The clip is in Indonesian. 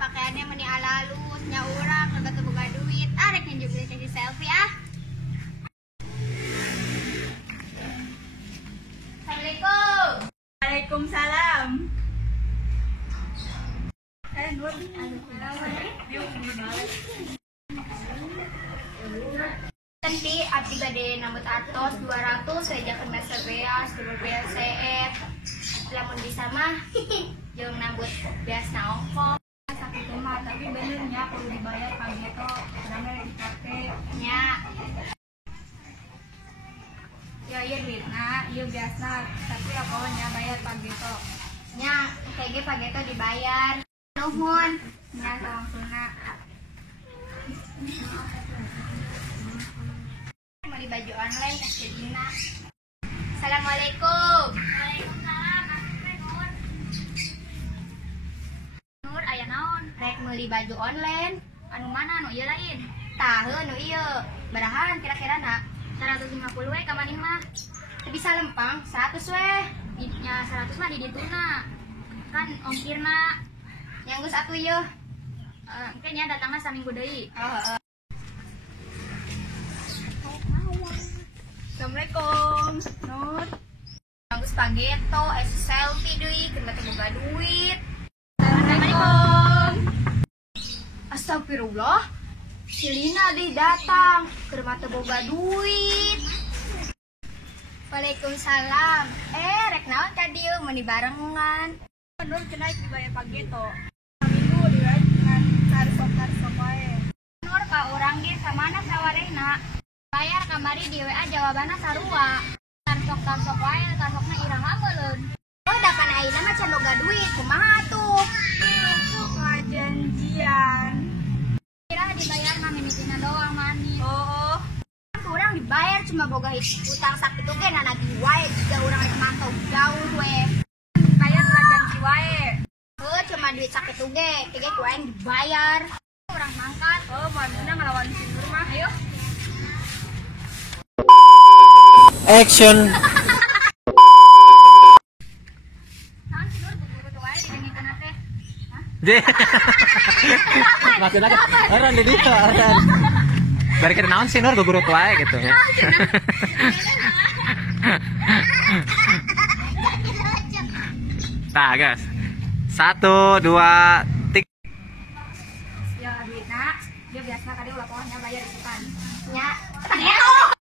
pakaiannya meni alalus nya urang loba teu boga duit. Rek nunjuk kasih selfie ah. Assalamualaikum. Waalaikumsalam. Nur, Nanti abdi gade nambut atos 200 saja kena sebeas, 2 beas CF. Lamun bisa mah jeung nambut beas ongkos. sakit mah tapi benernya perlu dibayar pageto, karena dipake. Nya. Ya iya duitna, iya biasa, tapi pokoknya bayar pageto. Nya, KG pageto dibayar. Nuhun. Nya langsungna. Mau di baju online kasih Dina. Assalamualaikum. Waalaikumsalam. Nur aya naon? Rek meuli baju online. Anu mana anu ieu lain? Tahu nu ieu. Barahan kira-kira nak? 150 we ka maning mah. Teu bisa lempang 100 weh. Nya 100 mah di dituna. Kan ongkirna Yang geus atuh ieu. kayaknya datangnya saminggu deui. Assalamualaikum. Nur. Yang geus pageto, selfie deui, keur teu boga duit. Assalamualaikum. Astagfirullah. Si Lina deh datang, keur teu boga duit. Waalaikumsalam. Rek naon ka dieu meuni barengan. Nur cenah dibayar pageto. Minggu dibayar dengan tarsok wae. Nur ka urang ge samana sawarehna. Bayar kamari di WA jawabanna sarua. Tarsok wae, tarsokna irang hameulun. Oh, dapan ayeuna mah can boga duit, kumaha atuh? Janjian. Kira dibayar mah mimitina doang manis. Oh. Urang dibayar cuma boga utang sakitu ge nanagih wae jika urang rek mantau jauh we. Bayar ulah janji wae. Cuma duit sakitu ge, kege ku aing dibayar. Urang mangkat. Manehna ngelawan si Nur mah. Ayo. Action. Naon si Nur buru-buru wae didengekeun teh. Maksudnya orang di dia orang. Bari kita naon sih Nur gugurut wae gitu ya. Nah, guys. 1 2 3. Ya duitna, dia biasa kali ulah pohonnya bayar di depan. Nya.